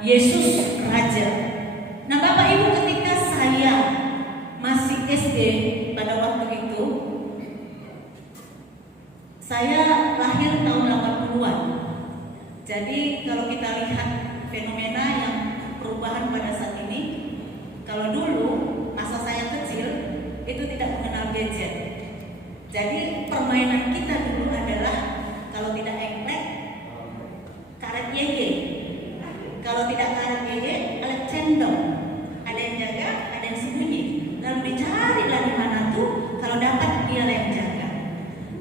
Yesus Raja. Nah Bapak Ibu, ketika saya masih SD pada waktu itu, saya lahir tahun 80-an. Jadi kalau kita lihat fenomena yang perubahan pada saat ini, kalau dulu masa saya kecil itu tidak mengenal gadget. Jadi permainan kita dulu adalah kalau tidak engklek, karet yeye. Kalau tidak karet yeye, alat cendol. Ada yang jaga, ada yang sembunyi. Lalu dicarilah di mana tuh, kalau dapat dia yang jaga.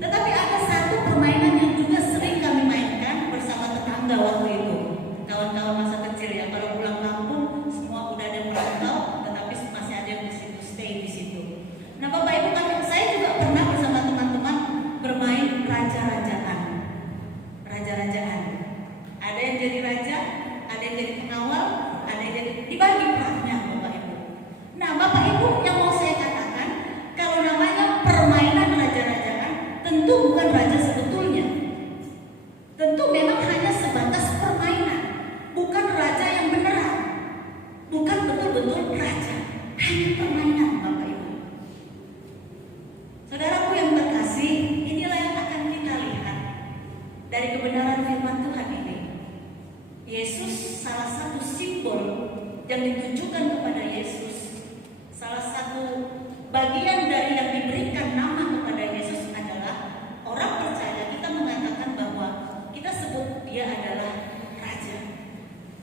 Tetapi ada satu permainan yang juga sering kami mainkan bersama tetangga waktu itu. Kawan-kawan masa kecil ya, kalau pulang kampung semua udah ada yang merantau, tetapi masih ada yang di situ, stay di situ. Nah Bapak Ibu, saya juga pernah bersama teman-teman bermain raja-rajaan. Raja-rajaan. Ada yang jadi raja, ada yang jadi pengawal, ada yang jadi dibagi perannya Bapak Ibu. Nah Bapak Ibu, yang mau saya katakan, kalau namanya permainan raja-rajaan, tentu bukan raja sebetulnya. Tentu memang hanya sebatas permainan, bukan raja yang beneran, bukan betul-betul raja, hanya permainan Bapak Ibu. Saudaraku yang terkasih, inilah yang akan kita lihat dari kebenaran firman Tuhan ini. Yesus salah satu simbol yang ditujukan kepada Yesus, salah satu bagian dari yang diberikan nama kepada Yesus adalah orang percaya kita mengatakan bahwa kita sebut dia adalah raja.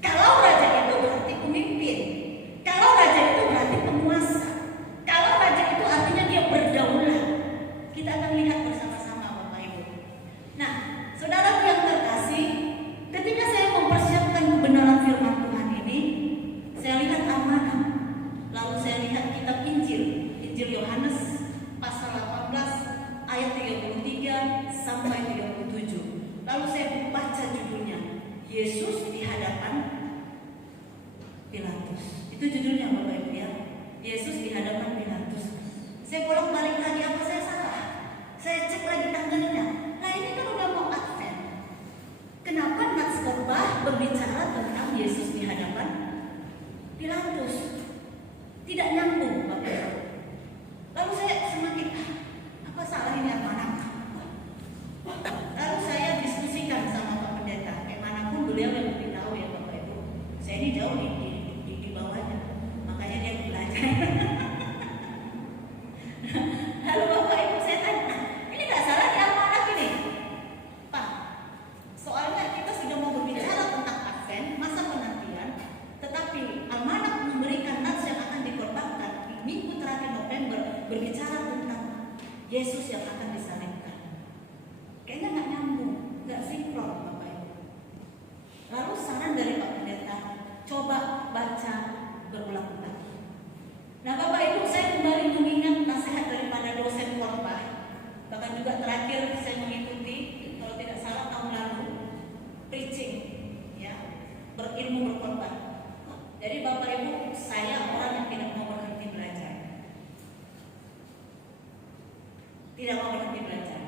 Kalau raja itu berarti pemimpin, kalau raja itu berarti penguasa, kalau raja itu artinya dia berdaulat. Kita akan lihat bersama-sama Bapak Ibu. Nah, saudara yang terkasih, ketika saya mempersiapkan kebenaran firman Tuhan ini, saya lihat amanah. Lalu saya lihat kitab Injil Yohanes pasal 18 ayat 33 sampai 37. Lalu saya baca judulnya, Yesus di hadapan Pilatus. Itu judulnya Bapak Ibu ya. Yesus di hadapan Pilatus. Saya bolak-balik lagi, apa saya salah? Saya cek lagi tanggalnya. Nah ini kan udah mau Advent. Kenapa Nats Khotbah berbicara tentang Yesus di hadapan Pilatus? Tidak nyambung Bapak Ibu. Lalu saya semakin, apa salah ini amanah? Lalu saya diskusikan sama Pak Pendeta. Manapun beliau yang lebih tahu ya Bapak Ibu. Saya ini jauh di bawahnya, makanya dia belajar. Lalu Bapak Ibu saya tanya, ini nggak salah di amanah ini? Pak, soalnya kita sudah mau berbicara tentang Advent, masa penantian, tetapi amanah memberikan nats yang akan dikorbankan di minggu terakhir November berbicara tentang Yesus yang akan disalibkan. Kayaknya nggak nyambung, nggak sinkron Bapak Ibu. Lalu saran dari Pak Pendeta, coba baca berulang-ulang. Nah Bapak Ibu, saya kembali mengingat nasihat daripada dosen khotbah. Bahkan juga terakhir saya mengikuti, kalau tidak salah tahun lalu, preaching, ya, berilmu berkhotbah. Jadi Bapak Ibu, saya orang yang tidak mau berhenti belajar. Tidak mau berhenti belajar.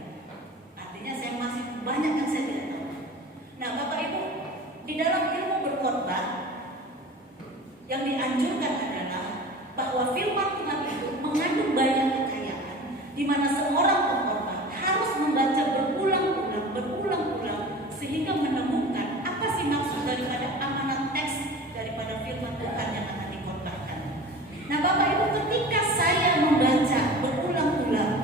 Artinya saya masih banyak yang saya tidak tahu. Nah Bapak Ibu, di dalam ilmu berkhotbah yang dianjurkan adalah bahwa firman Tuhan itu mengandung banyak kekayaan, di mana seorang pengkhotbah harus membaca berulang-ulang sehingga menemukan apa sih maksud daripada amanat teks daripada firman Tuhan yang akan dikhotbahkan. Nah Bapak Ibu, ketika saya membaca berulang-ulang,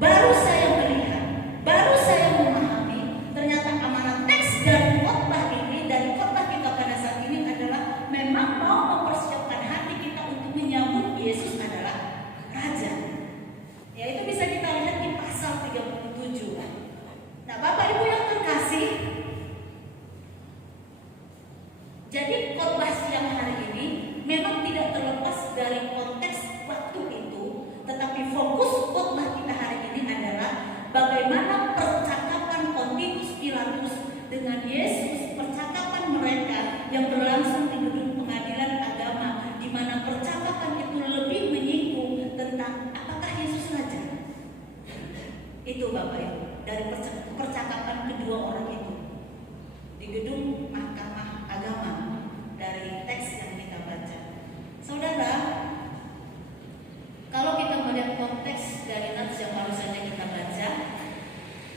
baru saya melihat, baru saya memahami ternyata amanat teks dari khotbah ini, dari khotbah kita pada saat ini adalah memang mau mempersiapkan hati kita untuk menyambut Yesus adalah Raja. Ya itu bisa kita lihat di pasal 37. Nah Bapak Ibu yang terkasih, jadi khotbah siang hari ini memang tidak terlepas dari konteks waktu itu, tetapi fokus khotbah kita hari ini adalah bagaimana percakapan Pontius Pilatus dengan Yesus, percakapan mereka yang berlangsung di gedung pengadilan agama, di mana percakapan itu lebih menyinggung tentang apakah Yesus Raja. Itu Bapak Ibu, dari percakapan kedua orang itu di gedung mahkamah agama dari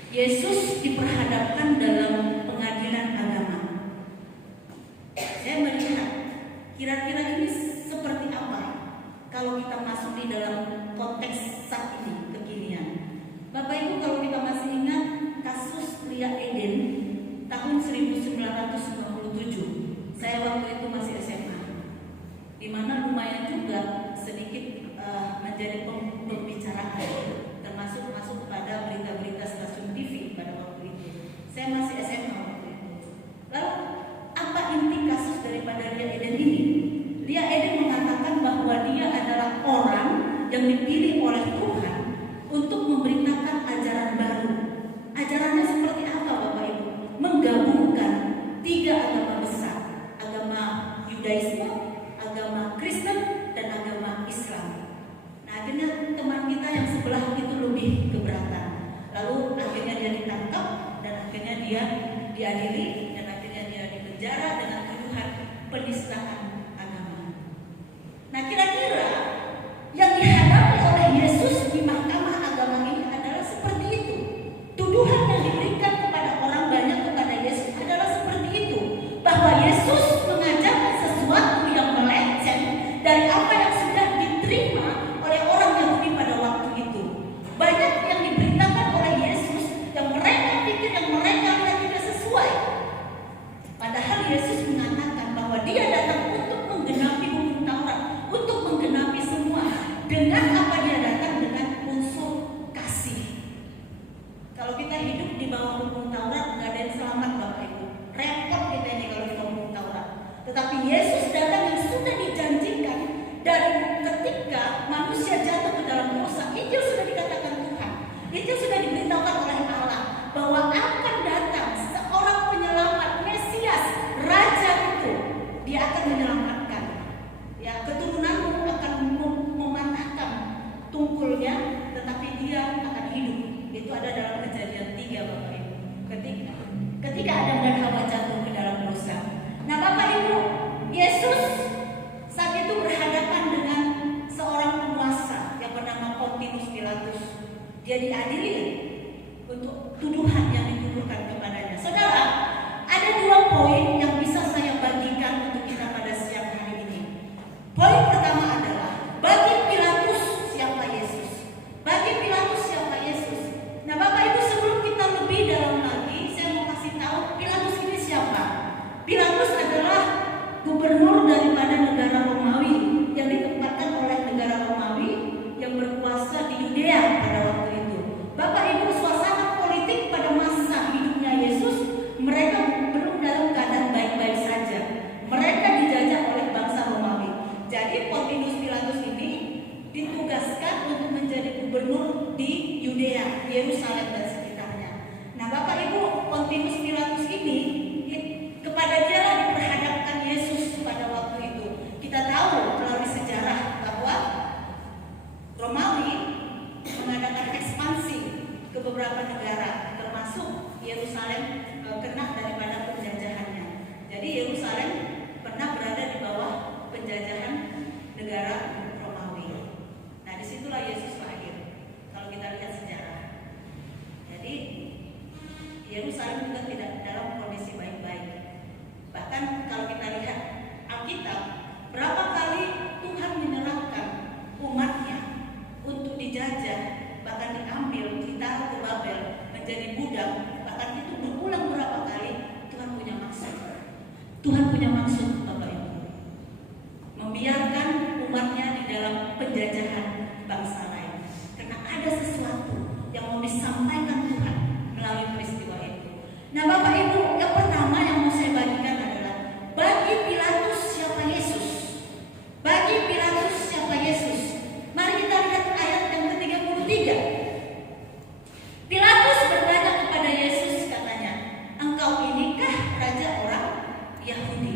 Yesus diperhadapkan dalam pengadilan agama. Saya melihat kira-kira ini seperti apa kalau kita masuk di dalam konteks saat ini, kekinian. Bapak Ibu, kalau kita masih ingat kasus Lia Eden tahun 1997, saya waktu itu masih SMA, di mana lumayan juga sedikit menjadi pembicaraan, termasuk masuk pada berita-berita stasiun TV pada waktu itu. Saya masih SMA waktu itu. Lalu apa inti kasus daripada Lia Eden ini? Lia Eden mengatakan bahwa dia adalah orang yang dipilih oleh Tuhan untuk memberitakan ajaran baru. Ajarannya seperti apa Bapak Ibu? Menggabungkan 3 agama besar, agama Yudaisme, agama Kristen, dan agama Islam. Nah, akhirnya teman kita yang sebelah itu lebih keberatan. Lalu akhirnya dia ditangkap dan akhirnya dia diadili dan akhirnya dia dipenjara dengan tuduhan penistaan agama. Nah, kira-kira yang dihadapi oleh Yesus di mahkamah agama ini adalah seperti itu. Tuduhan yang diberikan kepada orang banyak kepada Yesus adalah seperti itu, bahwa Yesus mengajarkan sesuatu yang melenceng dari apa yang sudah diterima oleh orang Yahudi pada waktu itu. Banyak yang diberitakan oleh Yesus yang mereka pikir, yang mereka lihat tidak sesuai. Padahal Yesus mengatakan bahwa dia datang untuk menggenapi hukum Taurat, untuk menggenapi semua. Dengan apa dia datang? Dengan unsur kasih. Kalau kita hidup di bawah hukum Taurat, nggak ada yang selamat Bapak Ibu. Repot kita ini kalau di bawah hukum Taurat. Tetapi Yesus datang yang sudah dijanjikan dari ketika manusia jatuh ke dalam dosa. Injil sudah dikatakan Tuhan, Injil sudah diberitahukan oleh Allah bahwa akan datang seorang penyelamat, Mesias, Raja itu. Dia akan menyelamatkan. Ya, keturunanmu akan mematahkan tungkulnya, tetapi dia akan hidup. Itu ada dalam Kejadian 3 Bapak Ibu. Ketika Adam dan Hawa jatuh ke dalam dosa. Nah Bapak Ibu, Yesus saat itu berhadapan dengan seorang penguasa yang bernama Pontius Pilatus. Dia diadili untuk tuduhan yang dituduhkan kepadanya. Saudara, ada 2 poin yang bisa saya bagikan untuk kita pada siang hari ini. Poin pertama adalah, bagi Pilatus siapa Yesus? Bagi Pilatus siapa Yesus? Nah Bapak Ibu, sebelum kita lebih dalam lagi, saya mau kasih tahu Pilatus ini siapa. Pilatus adalah gubernur daripada negara Romawi yang ditempatkan oleh negara Romawi yang berkuasa di Yudea pada waktu itu. Bapak Ibu, suasana politik pada masa hidupnya Yesus, mereka belum dalam keadaan baik-baik saja. Mereka dijajah oleh bangsa Romawi. Jadi Pontius Pilatus ini ditugaskan untuk menjadi gubernur di Yudea, Yerusalem dan sekitarnya. Nah Bapak Ibu, Pontius Pilatus ini kepada dia lah diperhadapkan Yesus pada waktu itu. Kita tahu melalui sejarah bahwa Romawi mengadakan ekspansi ke beberapa negara, termasuk Yerusalem kena daripada penjajahannya. Jadi Yerusalem pernah berada di bawah penjajahan negara Romawi. Nah disitulah Yesus lahir. Kalau kita lihat sejarah, jadi Yerusalem juga tidak dalam kondisi baik-baik. Bahkan kalau kita lihat Alkitab, berapa kali Tuhan menyerahkan umatnya untuk dijajah, bahkan diambil, ditaruh ke Babel, menjadi budak. Bahkan itu berulang berapa kali. Tuhan punya maksud. Tuhan punya maksud Bapak Ibu, membiarkan umatnya di dalam penjajahan bangsa lain, karena ada sesuatu yang mau disampaikan Tuhan melalui peristiwa itu. Nah Bapak Ibu, yang pertama yang mau saya bagikan adalah, bagi Pilatus siapa Yesus? Bagi Pilatus siapa Yesus? Mari kita lihat ayat yang ke-33. Pilatus bertanya kepada Yesus, katanya, engkau inikah raja orang Yahudi?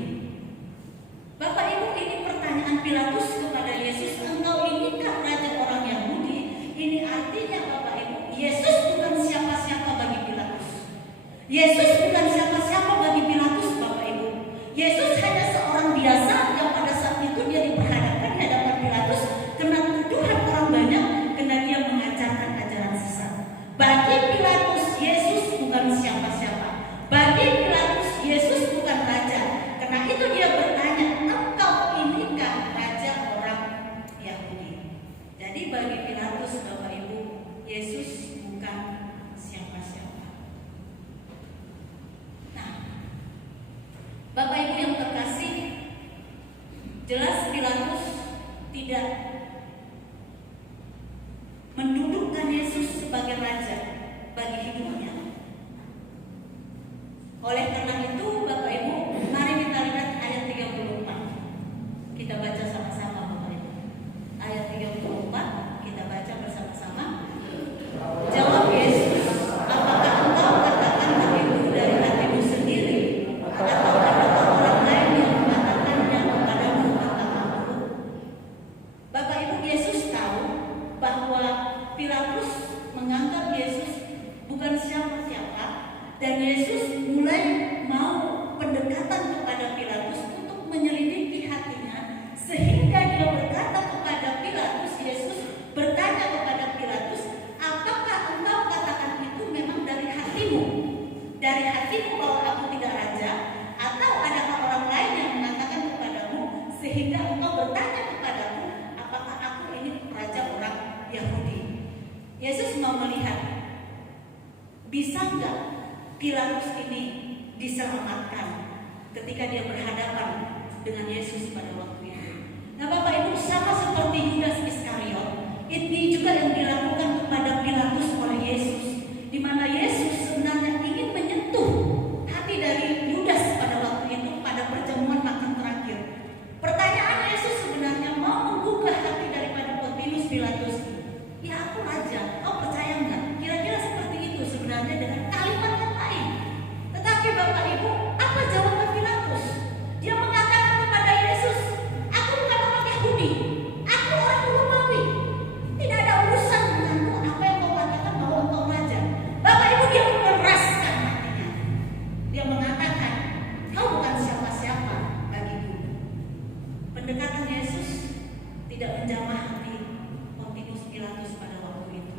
Bapak Ibu, ini pertanyaan Pilatus kepada Yesus, engkau inikah raja orang Yahudi? Ini artinya Bapak Ibu, Yesus bukan siapa-siapa bagi Pilatus. Yesus bukan siapa-siapa bagi Pilatus Bapak Ibu. Yesus hanya seorang biasa yang pada saat itu dia diperhadapkan di hadapan Pilatus kena tuduhan orang banyak, karena dia mengajarkan ajaran sesat. Bagi Pilatus, Yesus sebagai raja bagi hidupnya. Oleh karena itu, Bapak Ibu, mari kita lihat ayat 34. Kita baca sama-sama, Bapak Ibu. Ayat 34 kita baca bersama-sama. Jawab Yesus, apakah engkau katakan hal itu dari hatimu sendiri, atau adakah orang lain yang mengatakannya kepadamu kata aku? Bapak Ibu, Yesus tahu bahwa Pilatus menganggap Yesus bukan siapa-siapa, dan Yesus mulai mau pendekatan kepada Pilatus untuk menyelidiki hatinya, sehingga dia berkata kepada Pilatus, Yesus bertanya kepada Pilatus, apakah engkau katakan itu memang dari hatimu? Dari hatimu bahwa aku tidak raja, atau adakah orang lain yang mengatakan kepadamu, sehingga engkau bertanya kepadaku, apakah aku ini raja orang Yahudi? Yesus mau melihat, bisa enggak Pilatus ini diselamatkan ketika dia berhadapan dengan Yesus pada waktu itu. Nah Bapak Ibu, sama seperti Yudas Iskariot, ini juga yang dilakukan kepada Pilatus oleh Yesus, di mana Yesus sebenarnya ingin menyentuh hati dari Yudas pada waktu itu, pada perjamuan makan terakhir. Pertanyaan Yesus sebenarnya mau menggugah hati daripada Pontius Pilatus. Ya aku raja, kau percaya enggak? Kira-kira seperti itu sebenarnya dengan kalimat yang lain. Tetapi Bapak Ibu, apa jawaban Pilatus? Dia mengatakan kepada Yesus, aku bukan orang Yahudi, aku orang Romawi. Tidak ada urusan denganku apa yang kau katakan bahwa engkau raja. Bapak Ibu, dia memeraskan hatinya. Dia mengatakan, kau bukan siapa-siapa bagiku. Pendekatan Yesus tidak menjamah hati Pontius Pilatus pada waktu itu.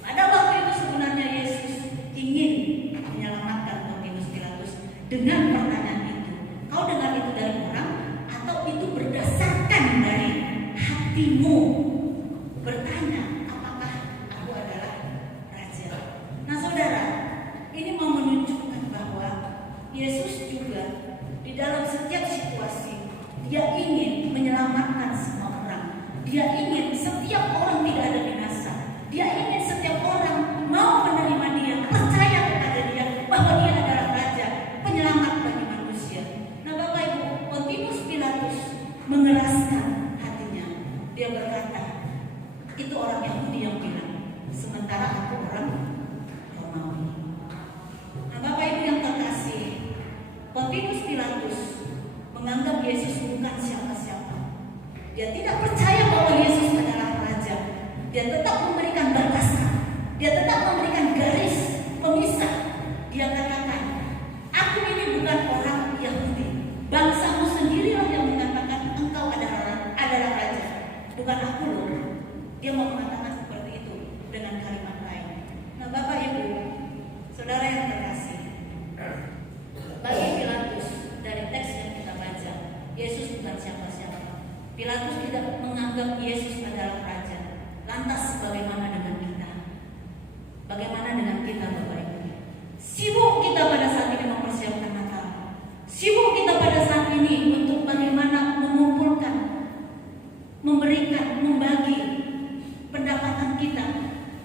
Pada waktu itu sebenarnya Yesus ingin menyelamatkan Pontius Pilatus dengan pertanyaan itu. Kau dengar itu dari orang atau itu berdasarkan dari hatimu? Bertanya, apakah aku adalah raja? Nah saudara, ini mau menunjukkan bahwa Yesus juga di dalam setiap situasi dia ingin menyelamatkan semua orang. Dia ingin setiap orang tidak ada binasa. Dia ingin setiap orang mau menerima dia, percaya kepada dia bahwa dia adalah raja, penyelamat bagi manusia. Nah Bapak Ibu, Pontius Pilatus mengeraskan hatinya. Dia berkata, itu orang Yahudi yang bilang, sementara aku orang Romawi. Nah Bapak Ibu yang terkasih, Pontius Pilatus menganggap Yesus bukan siapa-siapa. Dia tidak percaya bahwa Yesus adalah raja. Dia tetap memberikan batasan. Dia tetap memberikan garis pemisah. Dia katakan, aku ini bukan orang Yahudi. Bangsamu sendirilah yang mengatakan engkau adalah raja, bukan aku loh. Dia mau mengatakan seperti itu dengan kalimat lain. Nah Bapak Ibu, saudara yang terkasih, bagi Pilatus dari teks yang kita baca, Yesus bukan siapa-siapa. Pilatus tidak menganggap Yesus adalah raja. Lantas bagaimana dengan kita? Bagaimana dengan kita Bapak Ibu? Sibuk kita pada saat ini mempersiapkan Natal. Sibuk kita pada saat ini untuk bagaimana mengumpulkan, memberikan, membagi pendapatan kita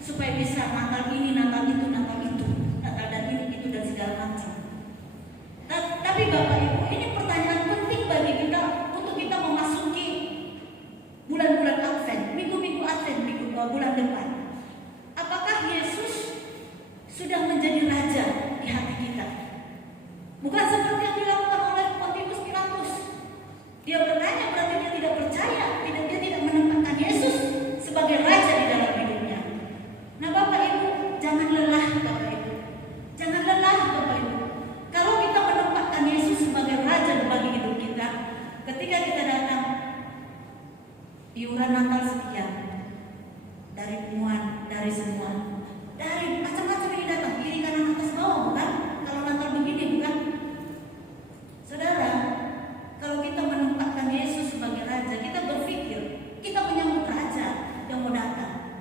supaya bisa Natal ini, Natal itu, Natal itu, Natal dan ini, itu dan segala macam. Tapi Bapak Ibu, ini pertanyaan penting bagi kita untuk kita memasuki bulan-bulan Advent, minggu-minggu Advent, bulan depan. Apakah Yesus sudah menjadi raja di hati kita? Bukan seperti yang dilakukan oleh Pontius Pilatus. Dia bertanya, berarti dia tidak percaya, dia tidak menempatkan Yesus sebagai raja di dalam hidupnya. Nah Bapak Ibu, jangan lelah Bapak Ibu. Jangan lelah Bapak Ibu. Kalau kita menempatkan Yesus sebagai raja bagi hidup kita, ketika kita datang, iuran Natal sekian, dari punguan, dari semua, dari macam-macam ini datang, kiri kanan atas bawah, bukan? Kalau Natal begini, bukan? Saudara, kalau kita menempatkan Yesus sebagai raja, kita berpikir kita menyambut raja yang mau datang.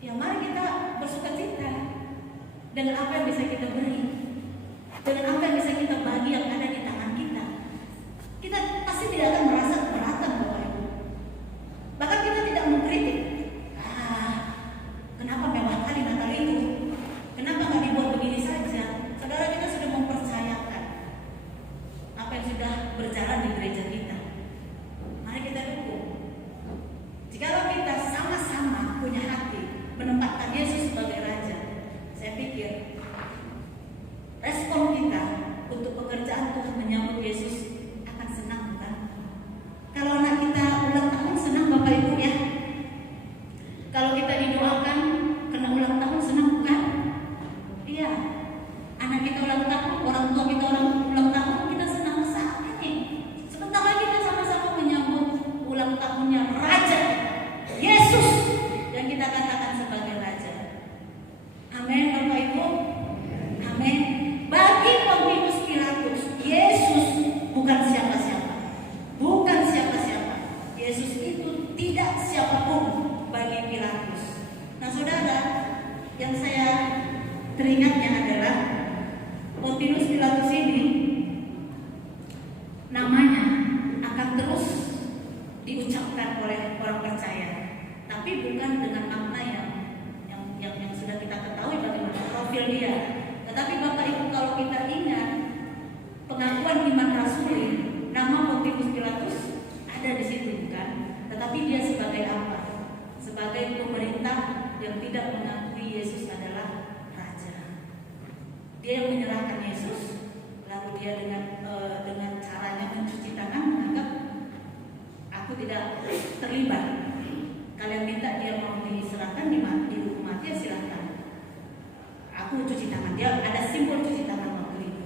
Ya mari kita bersukacita dengan apa yang bisa kita beri, dengan apa yang bisa kita bagi yang ada di tangan kita. Kita pasti tidak akan merasa keberatan Bapak Ibu. Bahkan kita tidak mengkritik. Kenapa mewah menempatkan Yesus sebagai Raja, saya pikir respon kita untuk pekerjaan Tuhan menyambut Yesus akan senang, bukan? Kalau anak kita ulang tahun senang Bapak Ibu ya. Kalau kita didoakan kena ulang tahun senang, bukan? Iya. Anak kita ulang tahun, orang tua kita ulang tahun, kita senang saat ini. Sebentar lagi kita sama-sama menyambut ulang tahunnya Raja Yesus yang kita katakan sebagai Raja. Amin Bapak Ibu. Amin. Bagi Pontius Pilatus, Yesus bukan siapa-siapa. Bukan siapa-siapa. Yesus itu tidak siapapun bagi Pilatus. Nah saudara, yang saya teringatnya adalah Pontius Pilatus ini namanya akan terus diucapkan oleh orang percaya, tapi bukan dengan makna yang sudah kita ketahui bagaimana profil dia. Tetapi Bapak Ibu, kalau kita ingat pengakuan iman rasuli, nama Pontius Pilatus ada di situ, bukan? Tetapi dia sebagai apa? Sebagai pemerintah yang tidak mengakui Yesus adalah Raja. Dia yang menyerahkan Yesus, lalu dia dengan caranya mencuci tangan menganggap aku tidak terlibat. Kalian minta dia mau diserahkan dihukum mati, ya silahkan. Aku cuci tangan. Dia ada simbol cuci tangan waktu itu.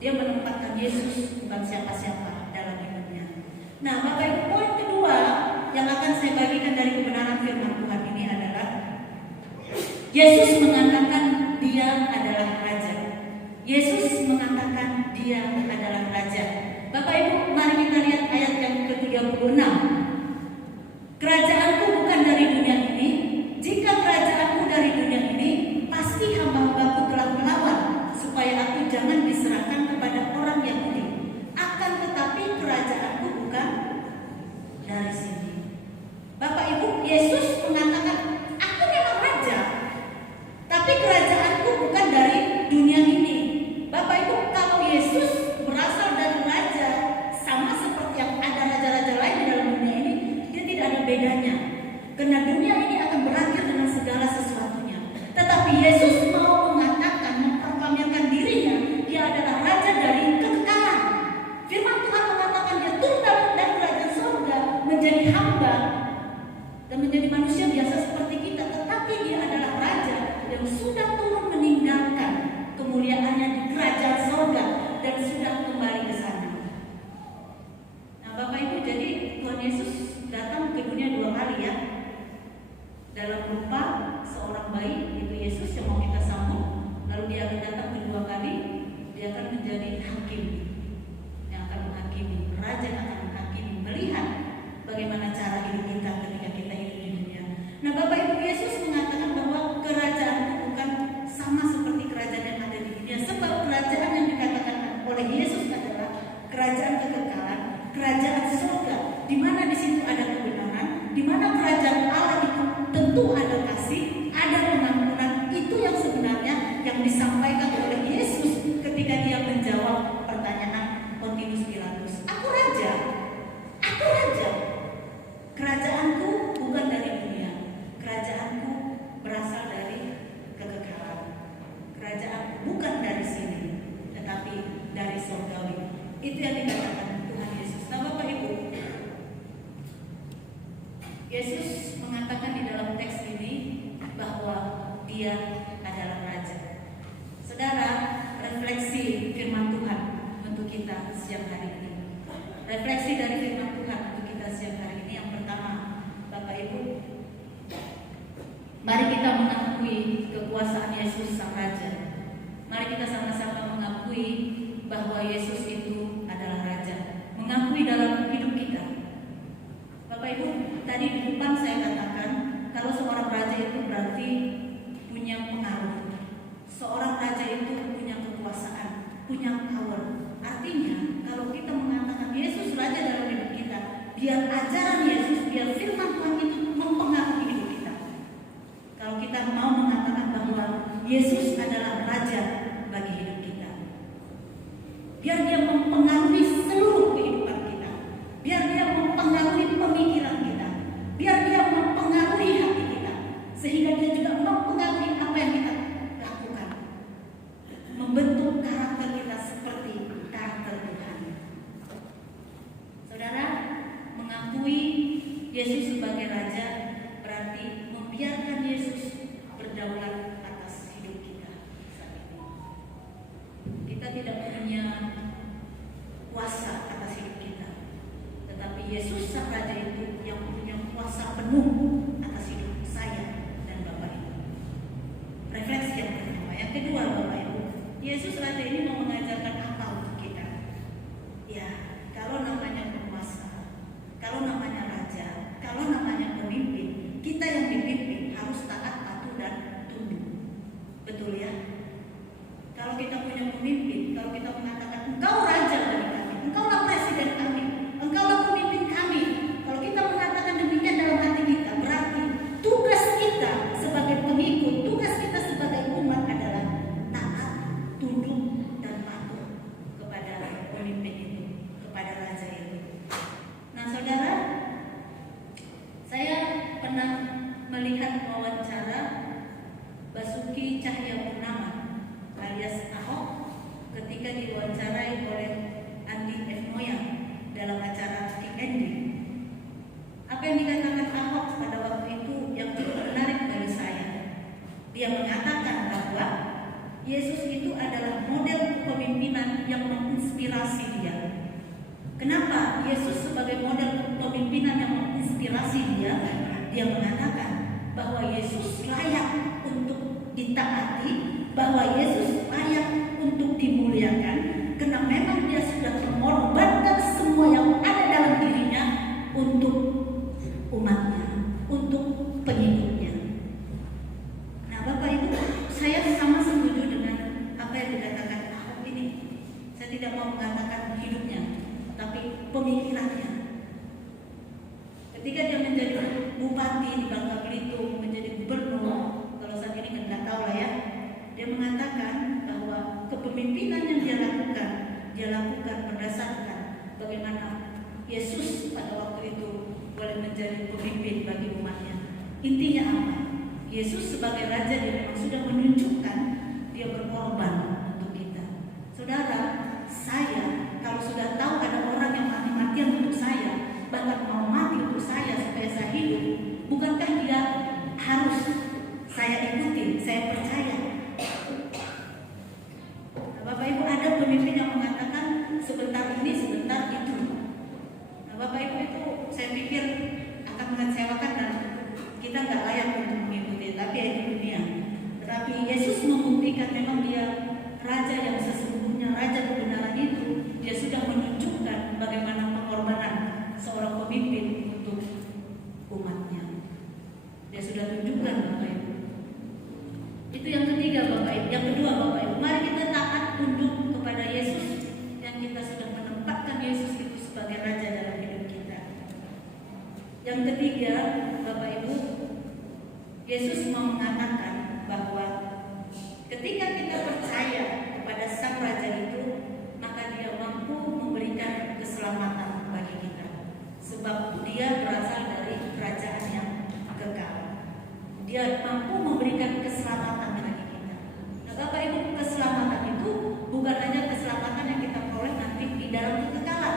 Dia menempatkan Yesus bukan siapa-siapa dalam hidupnya. Nah, Bapak Ibu, poin kedua yang akan saya bagikan dari kebenaran firman Tuhan ini adalah Yesus mengatakan dia adalah Raja. Yesus mengatakan dia adalah Raja. Bapak Ibu, mari kita lihat ayat yang ke-36. Kerajaanku bukan dari dunia ini. Jika kerajaanku dari dunia ini, pasti hamba-hambaku telah melawan supaya aku jangan diserahkan kepada orang Yahudi. Akan tetapi kerajaanku bukan dari sini. Bapak Ibu, Yesus mengatakan, aku memang Raja, tapi kerajaanku bukan dari dunia ini. Bapak Ibu, kalau Yesus berasal dari Raja, sama seperti yang ada raja-raja lain di dalam dunia ini, dia tidak ada bedanya. Karena dunia ini akan berakhir dengan segala sesuatunya. Tetapi Yesus mau mengatakan, memproklamirkan dirinya, dia adalah Raja dari kekekalan. Firman Tuhan mengatakan dia turun dari kerajaan surga menjadi hamba dan menjadi manusia biasa seperti kita. Tetapi dia adalah Raja yang sudah turun meninggalkan kemuliaannya di kerajaan surga dan sudah kembali ke sana. Nah Bapak Ibu, jadi Tuhan Yesus datang ke dunia 2 kali ya. Dalam rupa seorang bayi, itu Yesus yang mau kita sambut. Lalu dia akan datang kedua kali, dia akan menjadi hakim yang akan menghakimi, Raja yang akan menghakimi, melihat bagaimana cara hidup kita ketika kita hidup di dunia. Nah Bapak Ibu, Yesus mengatakan bahwa kerajaan bukan sama seperti kerajaan yang ada di dunia. Sebab kerajaan yang dikatakan oleh Yesus adalah kerajaan kekekalan, kerajaan surga, di mana di situ ada kebenaran, di mana kerajaan Allah itu tentu ada kasih, ada pengampunan. Itu yang sebenarnya yang disampaikan oleh Yesus ketika dia menjawab pertanyaan Pontius Pilatus. Aku Raja, aku Raja. Kerajaanku bukan dari dunia. Kerajaanku berasal dari kekekalan. Kerajaan bukan dari sini, tetapi dari surgawi. Itu yang dikatakan Tuhan Yesus. Nah Bapak Ibu, Yesus mengatakan di dalam teks ini bahwa dia adalah Raja. Saudara, refleksi firman Tuhan untuk kita siang hari ini. Refleksi dari firman Tuhan untuk kita siang hari ini. Yang pertama, Bapak Ibu, mari kita mengakui kekuasaan Yesus Sang Raja. Mari kita sama-sama mengakui bahwa Yesus itu adalah Raja. Mengakui dalam hidup kita. Bapak Ibu, tadi di depan saya katakan kalau seorang raja itu berarti punya pengaruh. Seorang raja itu punya kekuasaan, punya power. Artinya kalau kita mengatakan Yesus Raja dalam hidup kita, biar ajaran Yesus, biar firman Tuhan itu mempengaruhi hidup kita. Kalau kita mau mengatakan bahwa Yesus adalah Raja bagi hidup kita, biar dia mempengaruhi seluruh kehidupan kita, biar dia mempengaruhi pemikiran kita, biar dia mempengaruhi hati kita, sehingga sehingga dia juga mempengaruhi apa yang kita lakukan, membentuk karakter kita seperti karakter Tuhan. Saudara, mengakui Yesus sebagai Raja berarti membiarkan Yesus berdaulat atas hidup kita saat ini. Kita tidak punya kuasa atas hidup kita, tetapi Yesus sang Raja itu yang punya kuasa penuh atas hidup saya dan Bapak Ibu. Refleksi yang pertama. Yang kedua, Bapak Ibu, Yesus Raja ini mau mengajarkan apa untuk kita? Ya, kalau namanya penguasa, kalau namanya raja, kalau namanya pemimpin, kita yang dipimpin harus taat, patuh, dan tunduk. Betul ya? Kalau kita punya pemimpin, kalau kita mengatakan engkau raja bagi kami, engkaulah presiden kami, engkaulah pemimpin kami, kalau kita mengatakan demikian dalam hati kita, berarti tugas kita sebagai pengikut, tugas kita sebagai umat adalah taat, tunduk, dan patuh kepada pemimpin itu, kepada raja itu. Nah, saudara, saya pernah melihat wawancara Basuki Cahayapurnama alias Ahok ketika diwawancarai oleh Andi F. Moyang dalam acara Kick Ending. Apa yang dikatakan Ahok pada waktu itu yang cukup menarik bagi saya. Dia mengatakan bahwa Yesus itu adalah model kepemimpinan yang menginspirasi dia. Kenapa Yesus sebagai model kepemimpinan yang menginspirasi dia? Dia mengatakan bahwa Yesus layak untuk ditaati, bahwa Yesus layak untuk dimuliakan, karena memang dia sudah mengorbankan semua yang ada dalam dirinya untuk umatnya, untuk pengikutnya. Nah, Bapak Ibu, saya sama setuju dengan apa yang dikatakan Ahok ini. Saya tidak mau mengatakan hidupnya, tapi pemikirannya. Ketika dia menjadi bupati di Bangka Belitung, menjadi gubernur, kalau saat ini nggak tahu lah ya, dia mengatakan bahwa kepemimpinan yang dia lakukan berdasarkan bagaimana Yesus pada waktu itu boleh menjadi pemimpin bagi umatnya. Intinya apa? Yesus sebagai Raja dia memang sudah menunjukkan dia berkorban untuk kita. Saudara, saya kalau sudah tahu ada orang yang mati-matian untuk saya, bahkan mau mati untuk saya supaya saya hidup, bukankah dia harus saya ikuti, saya percaya? Nah, Bapak Ibu, ada pemimpin yang mengatakan sebentar ini, sebentar itu. Nah, Bapak Ibu, itu saya pikir akan mengecewakan dan kita nggak layak untuk mengikuti, tapi ya di dunia. Tetapi Yesus membuktikan memang dia Raja yang sesungguhnya, Raja kebenaran itu. Dia sudah menunjukkan bagaimana pengorbanan seorang pemimpin untuk umatnya. Dia sudah tunjukkan, Bapak Ibu. Itu yang ketiga, Bapak Ibu. Yang kedua, Bapak Ibu, mari kita taat tunduk kepada Yesus yang kita sudah menempatkan Yesus itu sebagai Raja dalam hidup kita. Yang ketiga, Bapak Ibu, Yesus mau mengatakan bahwa ketika kita percaya kepada Sang Raja itu, maka dia mampu memberikan keselamatan bagi kita. Sebab dia berasal dari kerajaan yang kekal. Dia mampu memberikan keselamatan bagi kita. Nah, Bapak Ibu, keselamatan itu bukan hanya keselamatan yang kita peroleh nanti di dalam kekekalan,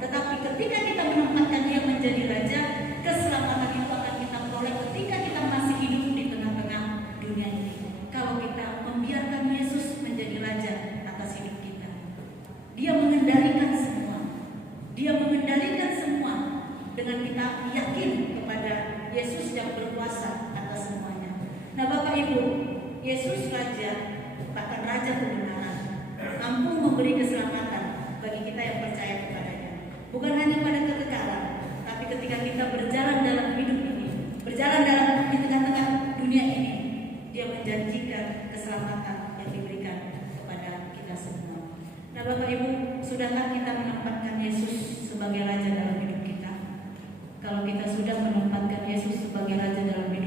tetapi ketika kita menempatkan dia menjadi Raja, keselamatan itu akan kita peroleh ketika kita masih hidup di tengah-tengah dunia ini. Kalau kita membiarkan Yesus menjadi Raja atas hidup kita, dia mengendalikan semua. Dia mengendalikan semua dengan kita yakin kepada Yesus yang berkuasa atas semuanya. Nah, Bapak Ibu, Yesus Raja, bahkan Raja kebenaran, mampu memberi keselamatan bagi kita yang percaya kepadanya. Bukan hanya pada kekekalan, tapi ketika kita berjalan dalam hidup ini, berjalan dalam di tengah-tengah dunia ini, dia menjanjikan keselamatan yang diberikan kepada kita semua. Nah, Bapak Ibu, sudahkah kita menempatkan Yesus sebagai Raja dalam hidup kita? Kalau kita sudah menempatkan Yesus sebagai Raja dalam hidup